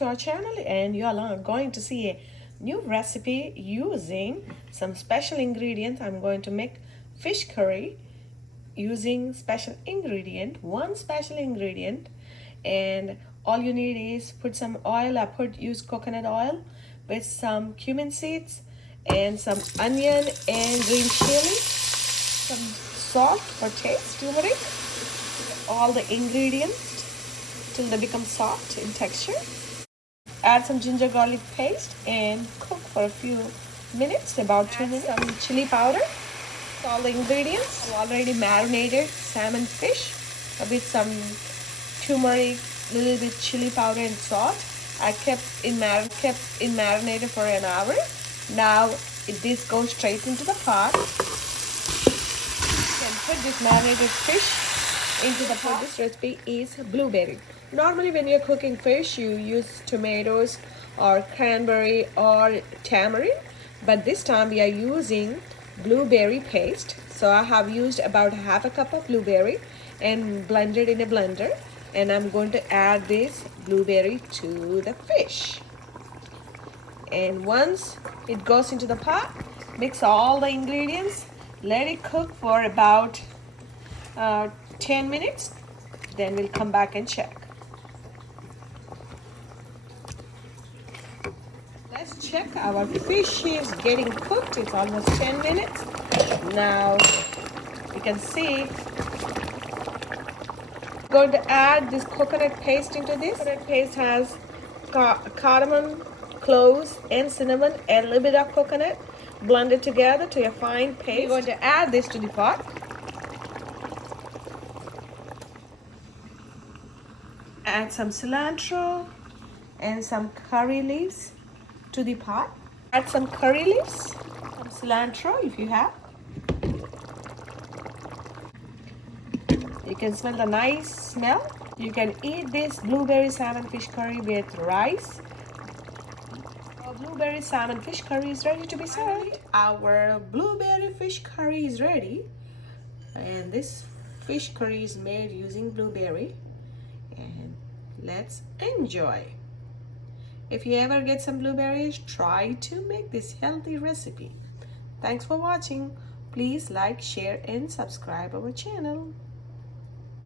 to our channel, and you are going to see a new recipe using some special ingredients. I'm going to make fish curry using one special ingredient, and all you need is put some oil. Use coconut oil with some cumin seeds and some onion and green chili, some salt for taste, turmeric, all the ingredients till they become soft in texture. Add some ginger garlic paste and cook for a few minutes, about 2 minutes. Some chili powder. All the ingredients. Already marinated salmon fish with some turmeric, little bit chili powder and salt. I kept in marinated for an hour. Now this goes straight into the pot. You can put this marinated fish into the pot. This recipe is blueberry. Normally when you're cooking fish, you use tomatoes or cranberry or tamarind, but this time we are using blueberry paste. So I have used about half a cup of blueberry and blended in a blender, and I'm going to add this blueberry to the fish. And once it goes into the pot, mix all the ingredients, let it cook for about 10 minutes, then we'll come back and check. Let's check. Our fish is getting cooked. It's almost 10 minutes. Now you can see I'm going to add this coconut paste into this. Coconut paste has cardamom, cloves and cinnamon and a little bit of coconut blended together to a fine paste. We're going to add this to the pot. Add some cilantro and some curry leaves to the pot. Add some curry leaves, some cilantro if you have. You can smell the nice smell. You can eat this blueberry salmon fish curry with rice. Our blueberry salmon fish curry is ready to be served. Our blueberry fish curry is ready, and this fish curry is made using blueberry. And let's enjoy. If you ever get some blueberries, try to make this healthy recipe. Thanks for watching. Please like, share and subscribe our channel.